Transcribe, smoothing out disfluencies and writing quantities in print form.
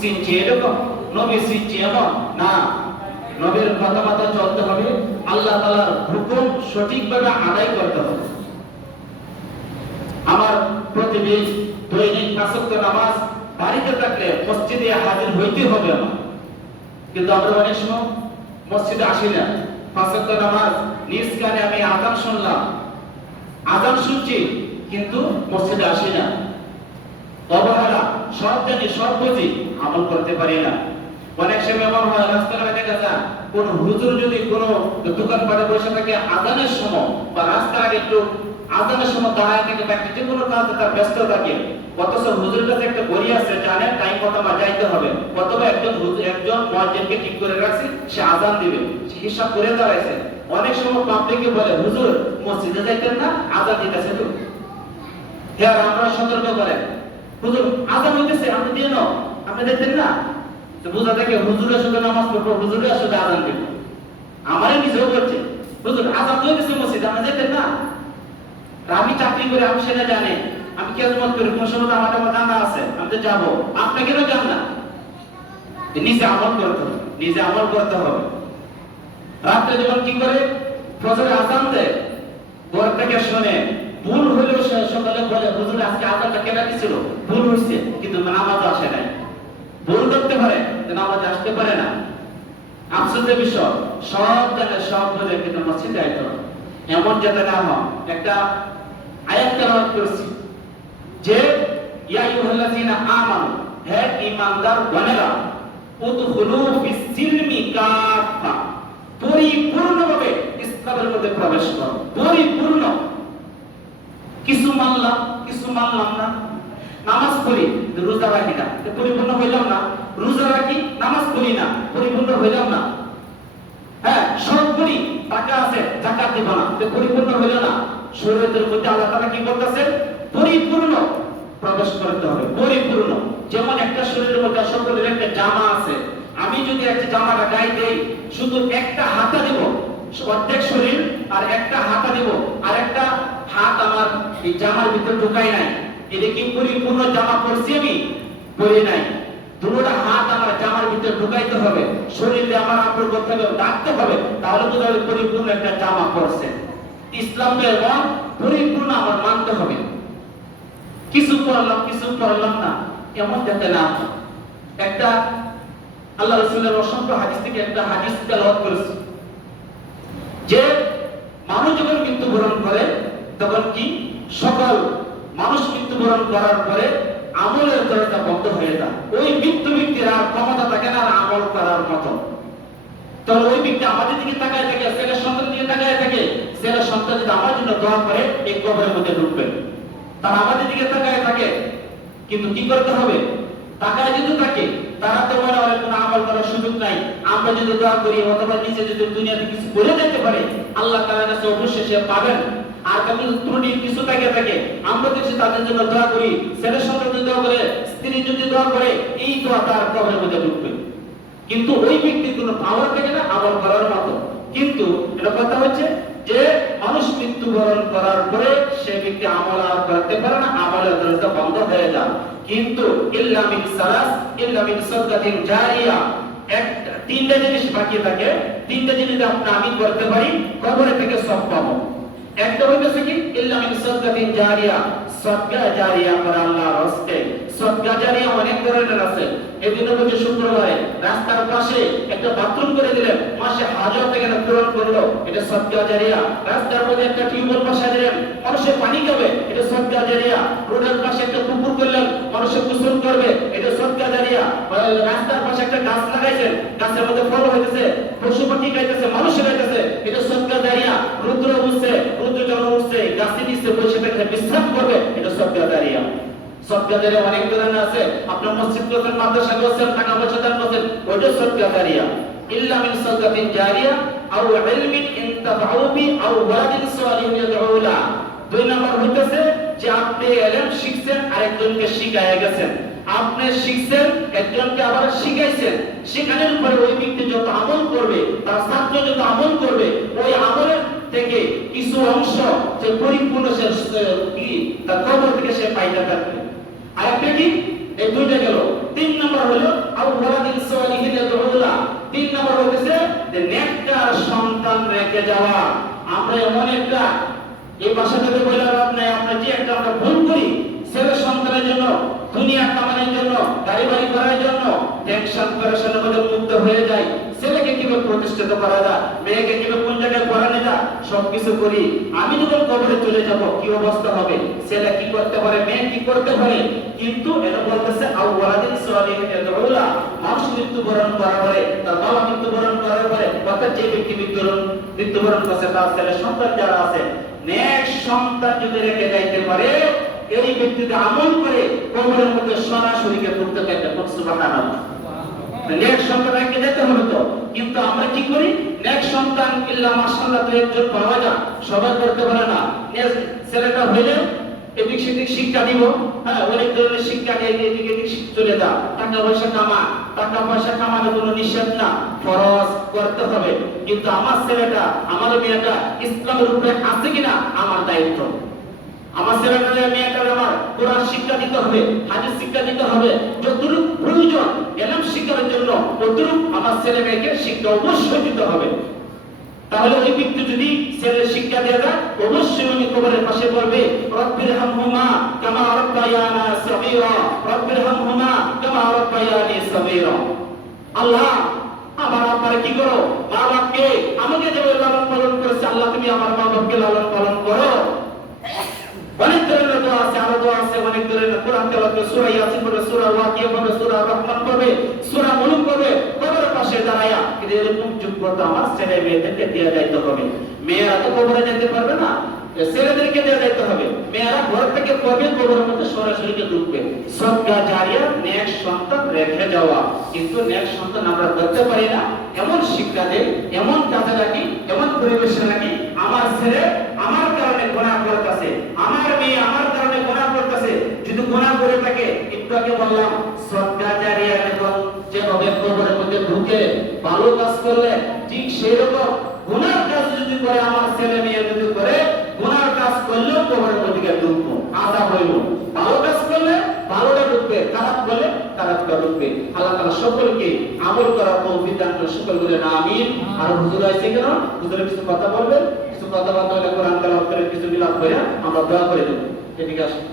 চিনছে এরকম, নবী চিনছে এমন না। নবীর কথা মতো চলতে হবে, আল্লাহ তাআলার হুকুম সঠিকভাবে আদায় করতে হবে। আমার প্রতিদিন দৈনিক ৫ ওয়াক্ত নামাজ বাড়িতে থাকলে মসজিদে হাজির হইতে হবে আমার। কিন্তু আমরা অনেক সময় মসজিদে আসি না। ৫ ওয়াক্ত নামাজ নিজ কানে আমি আযান শুনলাম, আযান শুনছি কিন্তু মসজিদে আসি না। অবহেলা, সব জানি সব বুঝি, আমল করতে পারি না। অনেক সময় এমন হয় রাস্তাঘাটে দেখা যায় কোন হুজুর যদি কোন দোকানপাটে বসে থাকে আযানের সময় বা রাস্তায় একটু আযানের সময় দাঁড়ায় থাকে বা যে কোনো কাজে তার ব্যস্ত থাকে, অথচ হুজুরের কাছে একটা ঘড়ি আছে, জানেন টাইম কত বাজাইতে হবে, অথবা একজন মুয়াজ্জিনকে ঠিক করে রাখছি, সে আযান দিবে, সে হিসাব করে দাঁড়াইছে। অনেক সময় পাবলিকে বলে হুজুর মসজিদে যাইতেন না, আযান দিতেছে তো। হ্যাঁ, আমরা সতর্ক করেন হুজুর আযান হইতেছে, আপনি দিয়ে নাও, আপনি দেখতেন না। তো বুঝা থাকে হুজুরের সাথে নামাজ পড়বো, হুজুরের সাথে আযান দিব। আমারই নিজেও করছে, হুজুর আযান হইতেছে মসজিদে, আপনি দেখতেন না। আমি চাকরি করে, আমি সেটা জানি, আমি কিয়ামত করি, কোন সময় আমার জানা আছে, আমি তো যাবো, আপনাকেও জান না। নিজে আমল করতে হবে, নিজে আমল করতে হবে। রাত্রে যখন কি করে ফজরের আযান দেয়, ঘর থেকে শুনে ভুল হইলেও সকালে বলে হুজুর আজকে আযানটা কেন দিছিল, ভুল হইছে কিন্তু নামাজ আসে নাই। ভুল করতে পারে, নামাজ আসতে পারে না। আফসোসের বিষয়, সব জানে সব বোঝে কিন্তু মসজিদে আইতো না। এমন যাতে না হয়। একটা আয়াত তেলাওয়াত করেছি যে ইয়া আইয়ুহাল্লাযীনা আমানু, হে ঈমানদার গণেরা, উদখুলু ফিস-সিলমি কাফা, পরিপূর্ণভাবে ইসলামের মধ্যে প্রবেশ করো, পরিপূর্ণ। কিছু মানলাম, কিছু মানলাম না। নামাজ পড়ি, রোজা রাখি না, পরিপূর্ণ হইলাম না। রোজা রাখি, নামাজ পড়ি না, পরিপূর্ণ হইলাম না। হ্যাঁ, সব করি, টাকা আছে, যাকাত দিব না, পরিপূর্ণ হইল না। শরীয়তের মধ্যে আল্লাহ তাআলা কি করতেছে? পরিপূর্ণ প্রবেশ করতে হবে, পরিপূর্ণ। যেমন একটা শরীরের মধ্যে সকলের একটা জামা আছে, আমি যদি একটা জামাটা গায়ে দেই, শুধু একটা হাতা দিব, অর্ধেক শরীর, আর একটা হাতা দিব, আর একটা হাত আমার এই জামার ভিতরে ঢুকাই নাই, এটা কি পরিপূর্ণ জামা পরছি? আমি পরি নাই। দুটোটা হাত আমার জামার ভিতরে ঢুকাইতে হবে, শরীরে আমার আপন করতে হবে, ডাকতে হবে, তাহলে তো পরিপূর্ণ একটা জামা পরছে। ইসলামের মন পরিপূর্ণ আমার মানতে হবে। কিছু পড়লাম, কিছু পড়লাম না, এমন যাতে না। একটা আল্লাহ রাসূলের অসংখ্য হাদিস থেকে একটা হাদিস তেলাওয়াত করেছি যে মানুষ যখন মৃত্যুবরণ করে তখন কি সকল মানুষ মৃত্যুবরণ করার পরে আমলের দরজা বন্ধ হয়ে যায়। ওই মৃত্যু ব্যক্তির আর ক্ষমতা থাকে না আমল করার মতো। তখন ওই ব্যক্তি আমাদের দিকে তাকায় থাকে, ছেলের সন্তান দিকে তাকায় থাকে, ছেলের সন্তান যদি আমার জন্য দোয়া করে এই কবরের মধ্যে ঢুকবে। তারা আমাদের দিকে তাকায় থাকে, কিন্তু কি করতে হবে? তাকায় যদি থাকে, তারা তো মনে হয় কোনো আমল করার সুযোগ নাই। আমরা যদি দোয়া করি অথবা নিচে যদি দুনিয়াতে কিছু করে যেতে পারে, আল্লাহ তাআলার কাছে অবশ্যই সে পাবেন। আর যদি ত্রুটি কিছু থাকে, আমরা যদি তাদের জন্য দোয়া করি, ছেলের সন্তান যদি দোয়া করে, স্ত্রী যদি দোয়া করে, এই দোয়া তার কবরের মধ্যে ঢুকবে। কিন্তু ওই ব্যক্তির কোনো পাওয়ার থাকে না আমল করার মতো। কিন্তু এটা কথা হচ্ছে যে মানুষ মৃত্যুবরণ করার পরে সে ব্যক্তি আমল আর করতে পারে না, আমলের দরজা বন্ধ হয়ে যায়। কিন্তু ইল্লা মিন সালাস, ইল্লা মিন সাদকাতিন জারিয়া, তিনটা জিনিস বাকি থাকে। তিনটা জিনিস আমি করতে পারি, কবরে থেকে সব পাবো। একটা হইতেছে কি ইল্লা মিন সাদকাতিন জারিয়া, সদকা জারিয়া করা আল্লাহর রাস্তায়। সদকা জারিয়া অনেক ধরনের আছে। এদিন হচ্ছে শুক্রবারে রাস্তার পাশে একটা বাথরুম করে দিলেন, মাসে 1000 টাকা পূরণ করলো, এটা সদকা জারিয়া। রাস্তার মধ্যে একটা টিউবওয়েল বসায় দিলেন, মানুষে পানি খাবে, এটা সদকা জারিয়া। রোডের পাশে একটা পুকুর করলেন, মানুষে গোসল করবে, এটা সদকা জারিয়া। রাস্তার পাশে একটা গাছ লাগাইছেন, গাছের মধ্যে ফল হইতেছে, পশু পাখি খাইতেছে, মানুষ খাইতেছে, এটা সদকা জারিয়া। রুদ্র উঠছে, রুদ্র যখন উঠছে গাছের নিচে বসে থাকলে বিশ্রাম করবে, এটা সদকা জারিয়া। সদকা জারিয়া অনেক ধরনের আছে। আপনার মসজিদ করছেন, মাদ্রাসা করছেন, টাকা পয়সা দান করছেন, ওইটা সদকা জারিয়া। ইল্লা মিন সাদকাতিন জারিয়া আও ইলমিন ইনতাফাউ বি আও ওয়ালাদিন সালিহিন ইয়াদউ লা। দুই নাম্বার হইতেছে যে আপনি ইলম শিখছেন আর একজনকে শিখায়া গেছেন। আপনি শিখছেন, একজনকে আবার শিখাইছেন, শিখানোর পরে ওই ব্যক্তি যত আমল করবে, তার ছাত্র যত আমল করবে, ওই আমলের থেকে কিছু অংশ যে পরিপূর্ণ সে কি তার কবর থেকে সে পাইতে থাকবে। আর একটা কি এই দুইটা গেল। তিন নম্বর হলো আমরা এমন একটা এই ভাষাটাতে বলে লাভ নাই, আমরা যে একটা আমরা ভুল করি ছেলে সন্তানের জন্য, দুনিয়া কামানোর জন্য, গাড়ি বাড়ি করার জন্য টেনশন পেরেশানের মধ্যে মুক্ত হয়ে যায়। ছেলেকে কিভাবে প্রতিষ্ঠিত করা যায়, মেয়েকে কিভাবে কোন জায়গায় পড়ানো যায়, সবকিছু করি। আমি যখন কবরে চলে যাব কি অবস্থা হবে, ছেলে কি করতে পারে, মেয়ে কি করতে পারে। কিন্তু এটা বলতেছে আউওয়ালাদিন সালিহিন ইয়াদউলা, মানুষ মৃত্যুবরণ করার পরে, তার বাবা মৃত্যুবরণ করার পরে, অর্থাৎ যে ব্যক্তি মৃত্যুবরণ করছে তার ছেলে সন্তান যারা আছে, নেক সন্তান যদি রেখে যাইতে পারে, এই ব্যক্তিতে আমল করে কবরের মধ্যে সরাসরিকে ঢুকতে পারবে। সুবহানাল্লাহ। নেক সন্তান রেখে যেতে হবে তো, কিন্তু আমরা কি করি, নেক সন্তান ইল্লা মাশাআল্লাহ তো একজন পাওয়া যায়, সবাই করতে পারে না। ছেলেটা হইলে এদিক সেদিক শিক্ষা দিব, হ্যাঁ অনেক ধরনের শিক্ষা দিয়ে এদিকে চলে যা, টাকা পয়সা কামা, টাকা পয়সা কামানো কোনো নিষেধ না, ফরজ করতে হবে। কিন্তু আমার ছেলেটা, আমার মেয়েটা ইসলামের উপরে আছে কিনা আমার দায়িত্ব। আমার ছেলেটা মেয়েটার আমার কোরআন শিক্ষা দিতে হবে, হাদিস শিক্ষা দিতে হবে, যতটুকু প্রয়োজন এলম শিক্ষার জন্য ততটুকু আমার ছেলে মেয়েকে শিক্ষা অবশ্যই দিতে হবে। তাহলে ওই ব্যক্তি যদি ছেলের শিক্ষা দেয়া যায়, অবশ্যই উনি কবরের পাশে বলবে রব্বিরহামহুমা কামা রাব্বায়ানা সগীরা, রব্বিরহামহুমা কামা রাব্বায়ানি সগীরা। আল্লাহ আমার আব্বারে কি করো, মা বাপকে আমাকে যেভাবে লালন পালন করেছে, আল্লাহ তুমি আমার মা বাপকে লালন পালন করো। অনেক ধরনের দোয়া আছে, আরো দোয়া আছে, অনেক ধরনের কোরআন তেলাওয়াত করে, সূরা ইয়াসিন পড়ে, সূরা ওয়াকিয়া পড়ে, সূরা রহমান পড়বে, সূরা মুলক পড়বে, কবরের পাশে দাঁড়ায়া। কিন্তু এরকম যোগ্যতা আমার ছেলে মেয়েদেরকে দেয়া যাইতে হবে। মেয়েরা তো কবরে যেতে পারবে না, ছেলেদেরকে দেয়া যাইতে হবে। মেয়েরা ঘর থেকে পড়বে, কবরের মধ্যে সরাসরি ঢুকবে। সদকা জারিয়া, নেক সন্তান রেখে যাওয়া। কিন্তু নেক সন্তান আমরা করতে পারি না। এমন শিক্ষা দেই, এমন কাজে রাখি, এমন পরিবেশে রাখি, আমার ছেলে আমার কারণে গুনাহ করতেছে, আমার মেয়ে আমার কারণে গুনাহ করতেছে। যদি গুনাহ করে থাকে, একটু আগে বললাম সদকা জারিয়া এবং যেভাবে কবরের মধ্যে ঢুকে ভালো কাজ করলে ঠিক সেই রকম গুনার কাজ যদি করে আমার ছেলে মেয়ে যদি করে, গুনার কাজ করলেও কবরের মধ্যে ঢুকবো, আযাব হইব। ভালো কাজ করলে ভালোটা ঢুকবে, খারাপ করলে খারাপটা ঢুকবে। আল্লাহ তাআলা সকলকে আমল করার তৌফিক দান করুন, সকল বলেন আমিন। আর হুজুর আছে কেন, হুজুরের কিছু কথা বলবেন, কিছু কথা বলতে হলে কোরআন তেলাওয়াত করে কিছু বিলাপ করে আমরা দোয়া করে দেব। এদিকে আসুন।